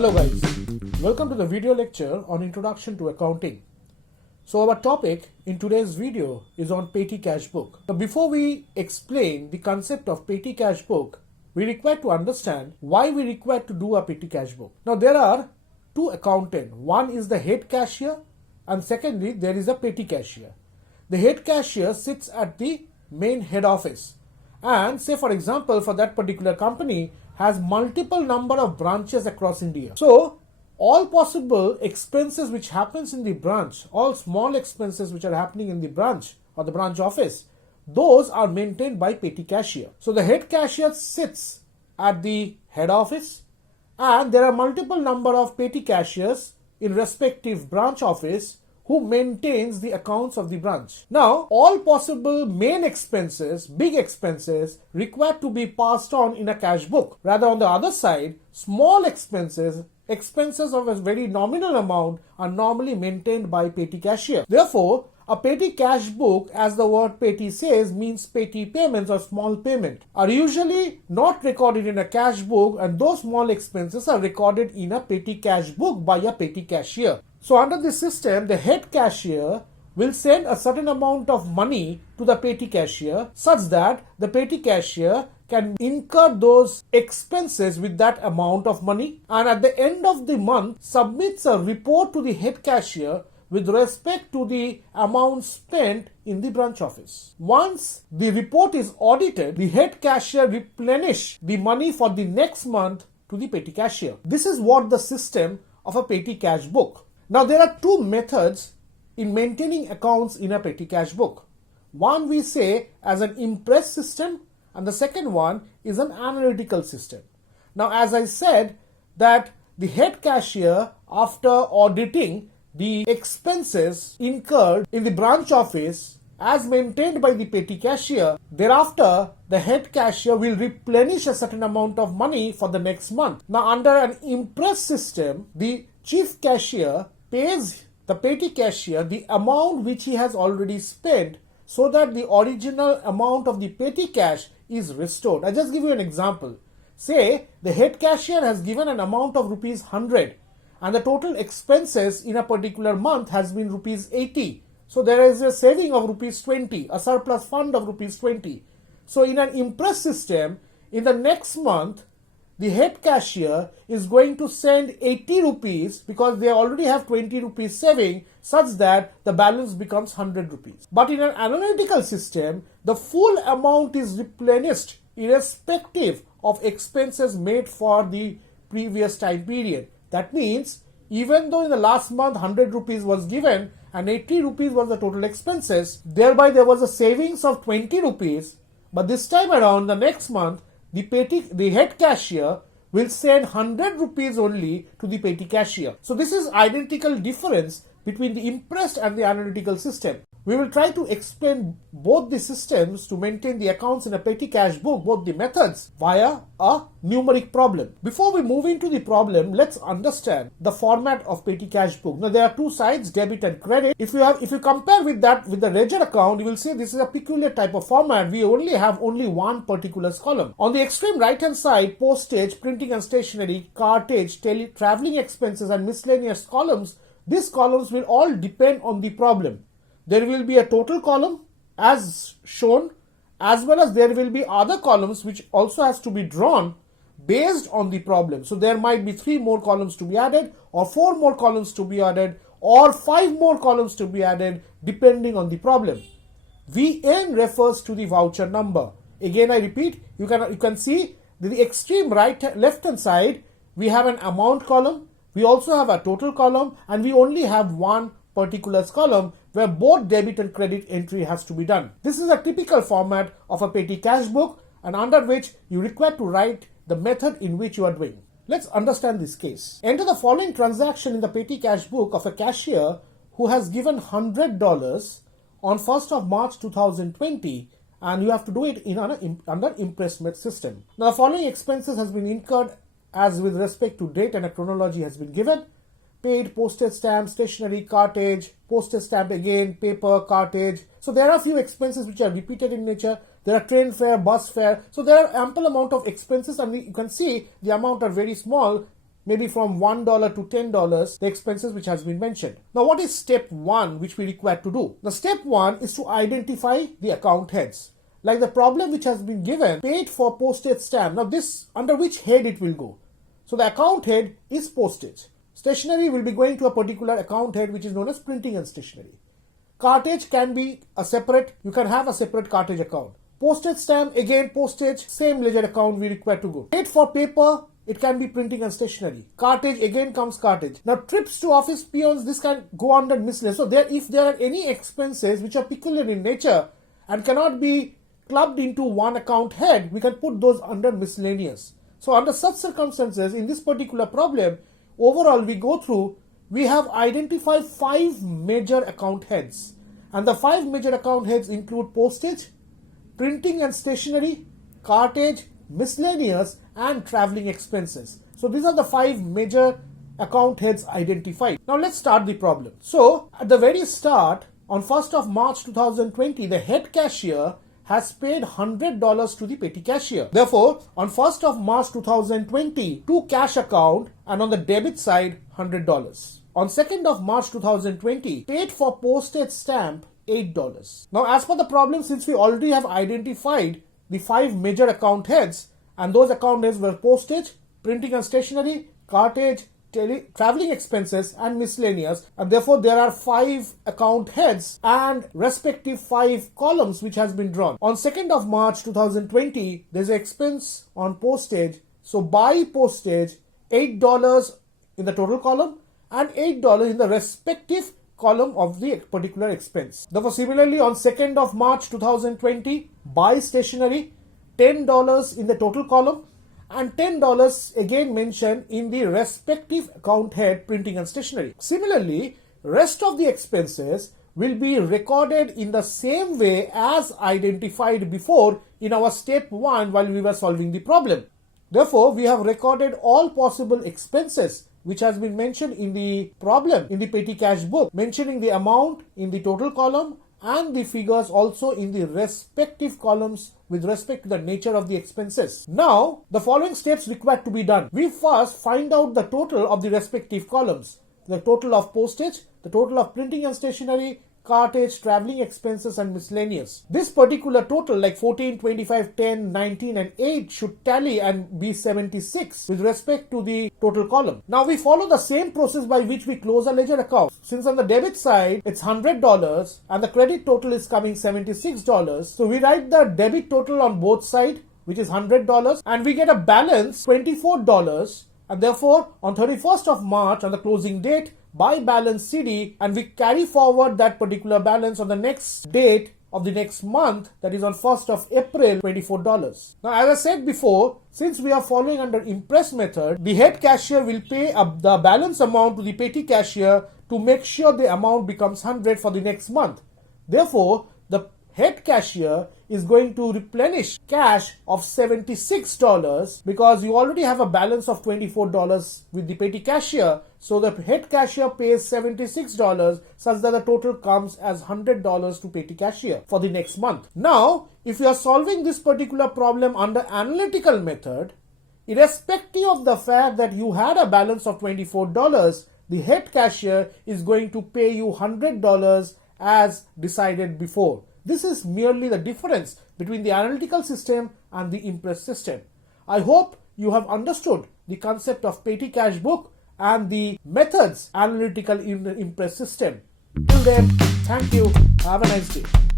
Hello guys, welcome to the video lecture on Introduction to Accounting. So our topic in today's video is on petty cash book. Now before we explain the concept of petty cash book, we require to understand why we require to do a petty cash book. Now there are two accountants. One is the head cashier and secondly there is a petty cashier. The head cashier sits at the main head office and say for example for that particular company has multiple number of branches across India. So all possible expenses which happens in the branch, all small expenses which are happening in the branch or the branch office, those are maintained by petty cashier. So the head cashier sits at the head office and there are multiple number of petty cashiers in respective branch office who maintains the accounts of the branch. Now, all possible main expenses, big expenses, required to be passed on in a cash book. Rather, on the other side, small expenses of a very nominal amount are normally maintained by petty cashier. Therefore, a petty cash book, as the word petty says, means petty payments or small payment, are usually not recorded in a cash book and those small expenses are recorded in a petty cash book by a petty cashier. So under this system, the head cashier will send a certain amount of money to the petty cashier such that the petty cashier can incur those expenses with that amount of money and at the end of the month submits a report to the head cashier with respect to the amount spent in the branch office. Once the report is audited, the head cashier replenish the money for the next month to the petty cashier. This is what the system of a petty cash book. Now there are two methods in maintaining accounts in a petty cash book. One we say as an Imprest system and the second one is an analytical system. Now as I said that the head cashier after auditing the expenses incurred in the branch office as maintained by the petty cashier, thereafter the head cashier will replenish a certain amount of money for the next month. Now under an Imprest system, the chief cashier pays the petty cashier the amount which he has already spent so that the original amount of the petty cash is restored. I just give you an example. Say the head cashier has given an amount of rupees 100 and the total expenses in a particular month has been rupees 80. So there is a saving of rupees 20, a surplus fund of rupees 20. So in an Imprest system, in the next month, the head cashier is going to send 80 rupees because they already have 20 rupees saving such that the balance becomes 100 rupees. But in an analytical system, the full amount is replenished irrespective of expenses made for the previous time period. That means even though in the last month 100 rupees was given and 80 rupees was the total expenses, thereby there was a savings of 20 rupees. But this time around, the next month, the head cashier will send 100 rupees only to the petty cashier. So this is identical difference between the Imprest and the analytical system. We will try to explain both the systems to maintain the accounts in a petty cash book, both the methods, via a numeric problem. Before we move into the problem, let's understand the format of petty cash book. Now there are two sides, debit and credit. If you compare with that with the ledger account, you will see this is a peculiar type of format. We only have one particular column. On the extreme right hand side, postage, printing and stationery, cartage, traveling expenses and miscellaneous columns. These columns will all depend on the problem. There will be a total column as shown, as well as there will be other columns which also has to be drawn based on the problem. So there might be 3 more columns to be added or 4 more columns to be added or 5 more columns to be added depending on the problem. VN refers to the voucher number. Again I repeat, you can see the extreme left hand side we have an amount column, we also have a total column and we only have one particular column where both debit and credit entry has to be done. This is a typical format of a petty cash book and under which you require to write the method in which you are doing. Let's understand this case. Enter the following transaction in the petty cash book of a cashier who has given $100 on 1st of March 2020 and you have to do it under Imprest system. Now the following expenses has been incurred as with respect to date and a chronology has been given. Paid postage stamp, stationery, cartage, postage stamp again, paper, cartage. So there are a few expenses which are repeated in nature. There are train fare, bus fare. So there are ample amount of expenses and you can see the amount are very small, maybe from $1 to $10, the expenses which has been mentioned. Now, what is step 1 which we require to do? The step 1 is to identify the account heads. Like the problem which has been given, paid for postage stamp. Now, this under which head it will go? So, the account head is postage. Stationery will be going to a particular account head which is known as printing and stationery. Cartage can be a separate, you can have a separate cartage account. Postage stamp, again postage, same ledger account we require to go. Paid for paper, it can be printing and stationery. Cartage, again comes cartage. Now trips to office peons, this can go under miscellaneous. So if there are any expenses which are peculiar in nature and cannot be clubbed into one account head, we can put those under miscellaneous. So under such circumstances, in this particular problem, overall we go through, we have identified 5 major account heads. And the 5 major account heads include postage, printing and stationery, cartage, miscellaneous, and traveling expenses. So these are the 5 major account heads identified. Now let's start the problem. So at the very start, on 1st of March 2020, the head cashier has paid $100 to the petty cashier. Therefore, on 1st of March 2020, to cash account and on the debit side, $100. On 2nd of March 2020, paid for postage stamp, $8. Now, as per the problem, since we already have identified the 5 major account heads, and those account heads were postage, printing and stationery, cartage, traveling expenses, and miscellaneous, and therefore there are 5 account heads and respective 5 columns which has been drawn. On 2nd of March 2020, there's an expense on postage. So by postage, $8 in the total column and $8 in the respective column of the particular expense. Therefore, similarly, on 2nd of March 2020, by stationery, $10 in the total column and $10 again mentioned in the respective account head printing and stationery. Similarly, rest of the expenses will be recorded in the same way as identified before in our step 1 while we were solving the problem. Therefore, we have recorded all possible expenses which has been mentioned in the problem in the petty cash book, mentioning the amount in the total column and the figures also in the respective columns with respect to the nature of the expenses. Now, the following steps required to be done. We first find out the total of the respective columns. The total of postage, the total of printing and stationery, cartage, traveling expenses, and miscellaneous. This particular total, like 14, 25, 10, 19, and 8, should tally and be 76 with respect to the total column. Now we follow the same process by which we close a ledger account. Since on the debit side it's $100 and the credit total is coming $76, so we write the debit total on both sides, which is $100, and we get a balance $24, and therefore on 31st of March on the closing date, by balance CD, and we carry forward that particular balance on the next date of the next month, that is on 1st of April, $24. Now, as I said before, since we are following under Imprest method, the head cashier will pay the balance amount to the petty cashier to make sure the amount becomes 100 for the next month. Therefore, the head cashier is going to replenish cash of $76 because you already have a balance of $24 with the petty cashier. So the head cashier pays $76 such that the total comes as $100 to petty cashier for the next month. Now, if you are solving this particular problem under analytical method, irrespective of the fact that you had a balance of $24, the head cashier is going to pay you $100 as decided before. This is merely the difference between the analytical system and the Imprest system. I hope you have understood the concept of petty cash book and the methods analytical in the Imprest system. Till then, thank you. Have a nice day.